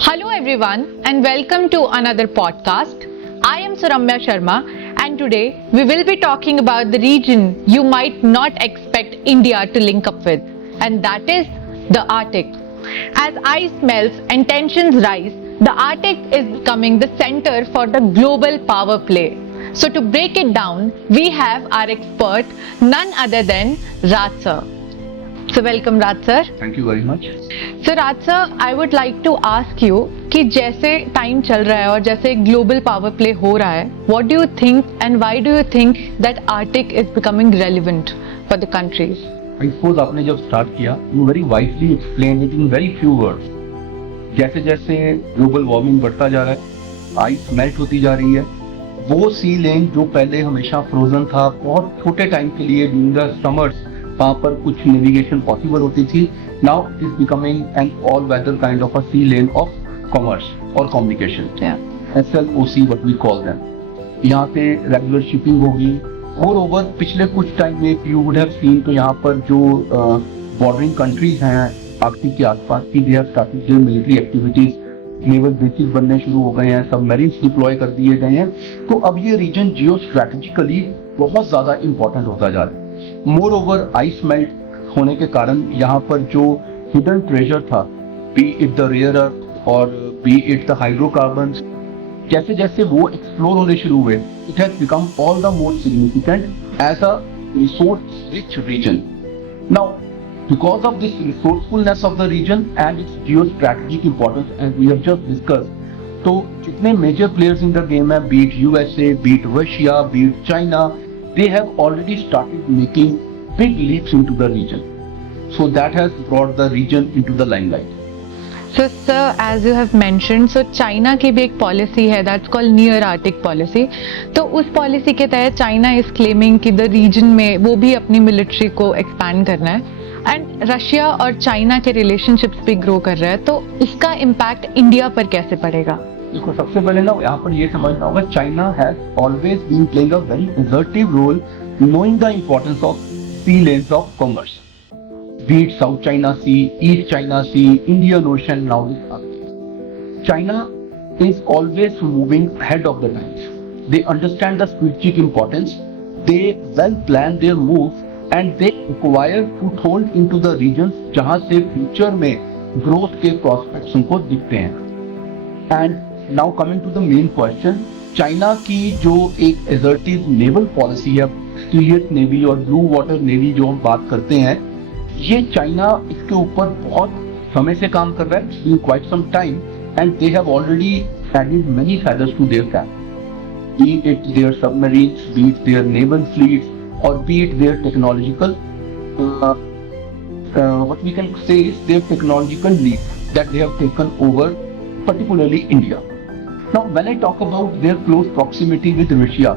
Hello everyone and welcome to another podcast. I am Suramya Sharma and today we will be talking about the region you might not expect India to link up with, and that is the Arctic. As ice melts and tensions rise, the Arctic is becoming the center for the global power play. So to break it down, we have our expert, none other than Raj sir. So welcome Raj sir. Thank you very much. So Raj sir, I would like to ask you कि जैसे time चल रहा है और जैसे global power play हो रहा है, what do you think and why do you think that Arctic is becoming relevant for the countries? I suppose आपने जब स्टार्ट किया, you very wisely explained it in very few words. जैसे जैसे global warming बढ़ता जा रहा है, ice melt होती जा रही है, वो सी लेन जो पहले हमेशा फ्रोजन था, बहुत छोटे टाइम के लिए ड्यूरिंग द समर्स वहाँ पर कुछ नेविगेशन पॉसिबल होती थी. Now it is becoming an all weather kind of a sea lane of commerce और communication. SLOC what we call them. यहाँ पे रेगुलर शिपिंग होगी. मोर ओवर पिछले कुछ टाइम में यू वुड हैव सीन, तो यहाँ पर जो बॉर्डरिंग कंट्रीज हैं आर्कटिक के आसपास की, they have started their military activities. Naval basis बनने शुरू हो गए हैं, सबमरीन्स डिप्लॉय कर दिए गए हैं. तो अब ये रीजन जियो स्ट्रैटेजिकली बहुत ज्यादा इंपॉर्टेंट होता जा रहा है. मोर ओवर आइस मेल्ट होने के कारण यहाँ पर जो हिडन ट्रेजर था, be it the rare earth और बी इट द हाइड्रोकार्बन्स, जैसे जैसे वो एक्सप्लोर होने शुरू हुए, it has become all the more significant as a resource rich region. Now because of this resourcefulness of the region and its geostrategic importance, as we have just discussed, तो जितने major players in the game है, be it USA, be it Russia, be it China, they have already started making big leaps into the region. So that has brought the region into the limelight. So sir, as you have mentioned, so China की भी एक policy है, that's called Near Arctic policy. तो उस policy के तहत China is claiming कि the region में वो भी अपनी military को expand करना है. एंड रशिया और चाइना के रिलेशनशिप्स भी ग्रो कर रहा है, तो इसका इम्पैक्ट इंडिया पर कैसे पड़ेगा? देखो, सबसे पहले ना यहाँ पर ये समझना होगा, China has always been playing a very assertive role, knowing the importance of sea lanes of commerce, be it South China Sea, East China Sea, Indian Ocean, now this. China is always moving ahead of the times. They understand the strategic importance, they well plan their moves and they acquire foothold into the regions जहाँ से future में growth के prospects उनको दिखते हैं. And now coming to the main question, China की जो एक एसर्टिव नेवल पॉलिसी है, स्टीलियस नेवी और ब्लू वाटर नेवी जो हम बात करते हैं, ये चाइना इसके ऊपर बहुत समय से काम कर रहा है, in quite some time, and they have already added many feathers to their cap, be it their submarines, be it their naval fleets, or be it their technological, what we can say is their technological lead that they have taken over, particularly India. Now, when I talk about their close proximity with Russia,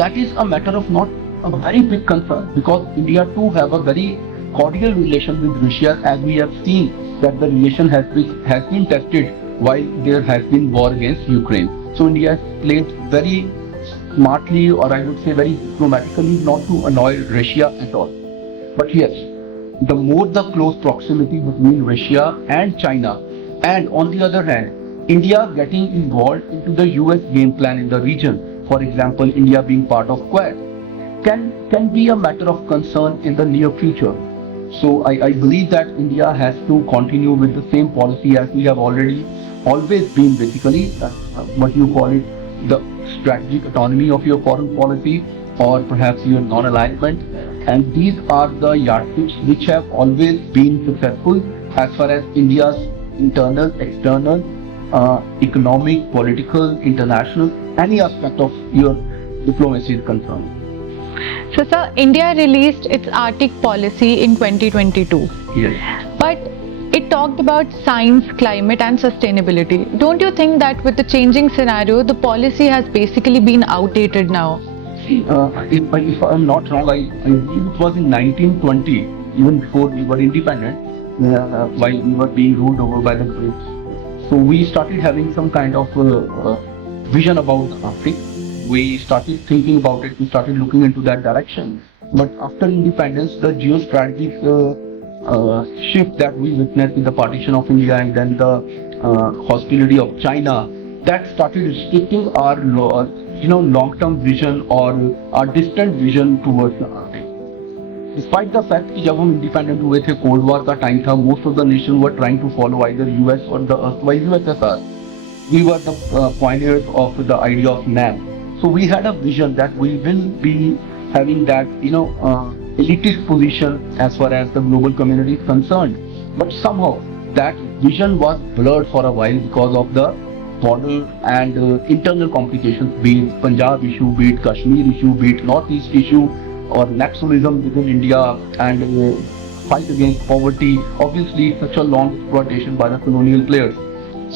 that is a matter of not a very big concern, because India too have a very cordial relation with Russia, as we have seen that the relation has been tested while there has been war against Ukraine. So India has played very smartly, or I would say very diplomatically, not to annoy Russia at all. But yes, the more the close proximity between Russia and China, and on the other hand, India getting involved into the US game plan in the region, for example, India being part of Quad, can be a matter of concern in the near future. So I believe that India has to continue with the same policy as we have always been, basically, what you call it, the strategic autonomy of your foreign policy, or perhaps your non-alignment, and these are the yardsticks which have always been successful as far as India's internal, external, economic, political, international, any aspect of your diplomacy is concerned. So sir, India released its Arctic policy in 2022. Yes. But it talked about science, climate and sustainability. Don't you think that with the changing scenario, the policy has basically been outdated now? If I'm not wrong, I believe it was in 1920, even before we were independent, while we were being ruled over by the Brits. So we started having some kind of vision about the Arctic. We started thinking about it, we started looking into that direction. But after independence, the geostrategic shift that we witnessed with the partition of India and then the hostility of China, that started restricting our long-term vision or our distant vision towards the Arctic. Despite the fact कि जब हम independent हुए थे, Cold War का time था, most of the nations were trying to follow either US or the erstwhile USSR. We were the pioneers of the idea of NAM. So we had a vision that we will be having that elitist position as far as the global community is concerned. But somehow that vision was blurred for a while because of the border and internal complications, be it Punjab issue, be it Kashmir issue, be it Northeast issue, or nationalism within India and fight against poverty. Obviously, such a long exploitation by the colonial players.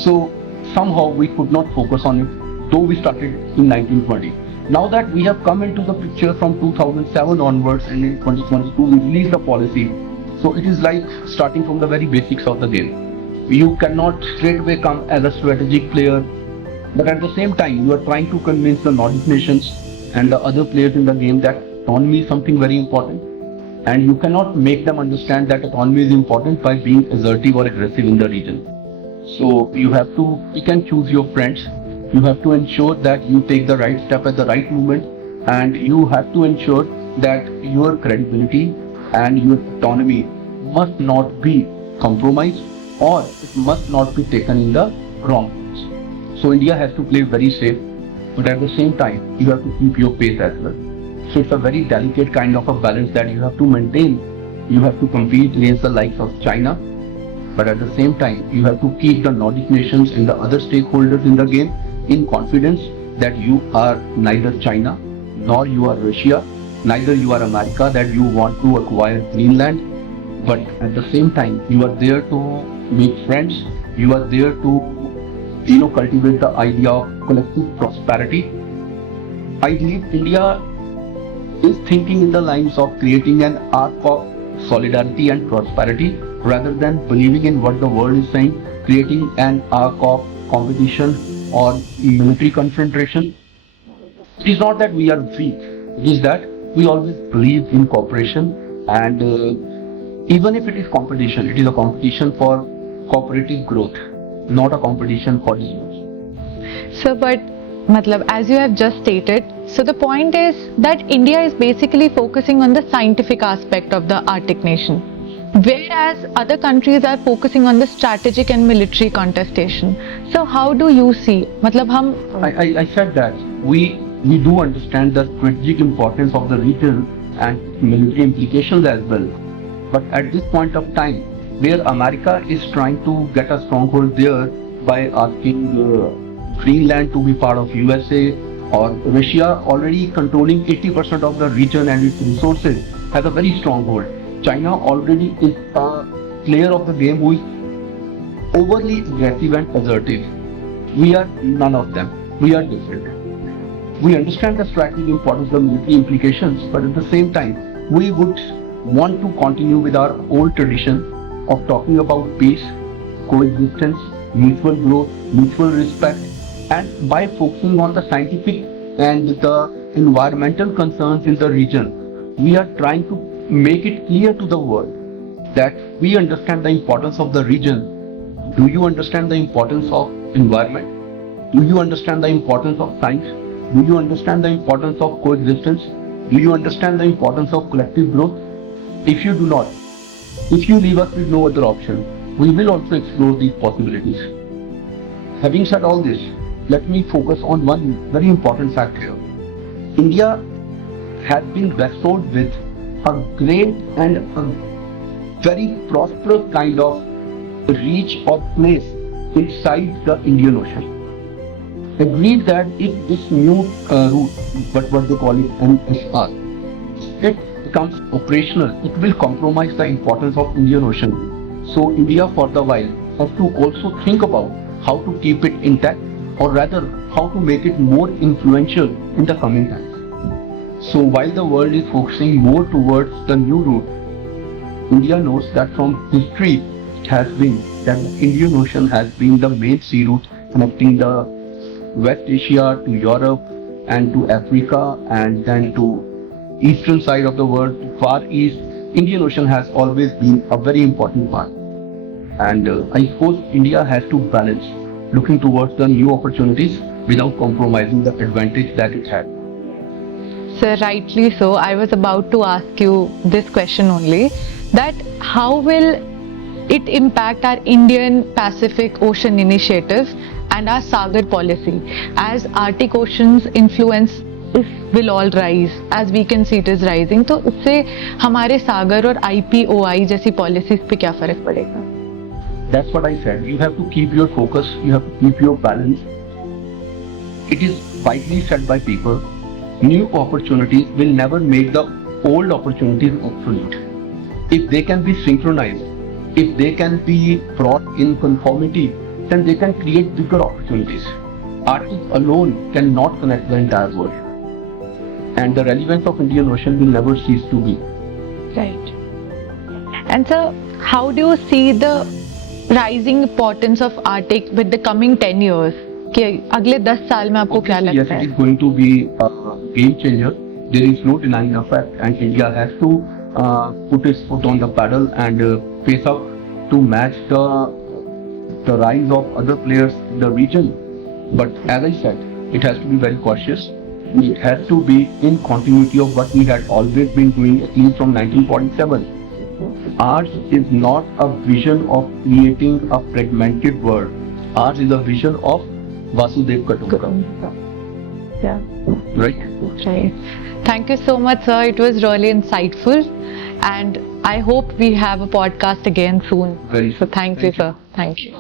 So somehow we could not focus on it, though we started in 1920. Now that we have come into the picture from 2007 onwards, and in 2022 we released the policy. So it is like starting from the very basics of the game. You cannot straight away come as a strategic player, but at the same time you are trying to convince the Nordic nations and the other players in the game that autonomy is something very important, and you cannot make them understand that autonomy is important by being assertive or aggressive in the region. So you have to pick and choose your friends. You have to ensure that you take the right step at the right moment, and you have to ensure that your credibility and your autonomy must not be compromised, or it must not be taken in the wrong hands. So India has to play very safe, but at the same time you have to keep your pace as well. So it's a very delicate kind of a balance that you have to maintain. You have to compete against the likes of China, but at the same time you have to keep the Nordic nations and the other stakeholders in the game in confidence that you are neither China nor you are Russia, neither you are America that you want to acquire Greenland, but at the same time you are there to make friends, you are there to cultivate the idea of collective prosperity. I believe India is thinking in the lines of creating an arc of solidarity and prosperity rather than believing in what the world is saying, creating an arc of competition or military confrontation. It is not that we are weak, it is that we always believe in cooperation, and even if it is competition, it is a competition for cooperative growth, not a competition for disease. So, but as you have just stated, so the point is that India is basically focusing on the scientific aspect of the Arctic nation, whereas other countries are focusing on the strategic and military contestation. So how do you see? I said that we do understand the strategic importance of the region and military implications as well. But at this point of time, where America is trying to get a stronghold there by asking Greenland to be part of USA, or Russia already controlling 80% of the region and its resources, has a very strong hold. China already is a player of the game who is overly aggressive and assertive. We are none of them. We are different. We understand the strategic importance of military implications, but at the same time, we would want to continue with our old tradition of talking about peace, coexistence, mutual growth, mutual respect, and by focusing on the scientific and the environmental concerns in the region, we are trying to make it clear to the world that we understand the importance of the region. Do you understand the importance of environment? Do you understand the importance of science? Do you understand the importance of coexistence? Do you understand the importance of collective growth? If you do not, if you leave us with no other option, we will also explore these possibilities. Having said all this, let me focus on one very important fact here. India has been bestowed with a great and a very prosperous kind of reach or place inside the Indian Ocean. Agreed that if this new route, what they call it MSR, it becomes operational, it will compromise the importance of Indian Ocean. So India for the while has to also think about how to keep it intact, or rather how to make it more influential in the coming times. So while the world is focusing more towards the new route, India knows that from history it has been that the Indian Ocean has been the main sea route connecting the West Asia to Europe and to Africa, and then to eastern side of the world, to Far East. Indian Ocean has always been a very important part. And I suppose India has to balance looking towards the new opportunities without compromising the advantage that it had. Sir, rightly so. I was about to ask you this question only, that how will it impact our Indian Pacific Ocean initiative and our Sagar policy, as Arctic Ocean's influence will all rise, as we can see it is rising. तो उससे हमारे सागर और IPOI जैसी policies पे क्या फर्क पड़ेगा? That's what I said. You have to keep your focus. You have to keep your balance. It is widely said by people, new opportunities will never make the old opportunities obsolete. If they can be synchronized, if they can be brought in conformity, then they can create bigger opportunities. Arctic alone cannot connect the entire world. And the relevance of Indian Ocean will never cease to be. Right. And so, how do you see the rising importance of Arctic with the coming 10 years? कि अगले 10 साल में आपको क्या Yes, लगता it है? is going to be a game changer. There is no denying the fact, and India has to put its foot on the pedal and face up to match the rise of other players in the region. But as I said, it has to be very cautious. It has to be in continuity of what we had always been doing, at least from 1947. Ours is not a vision of creating a fragmented world. Ours is a vision of Vasudev Kutumbakam. Yeah. Right? Right. Thank you so much, sir. It was really insightful, and I hope we have a podcast again soon. Very So soon. thank you, sir. Thank you.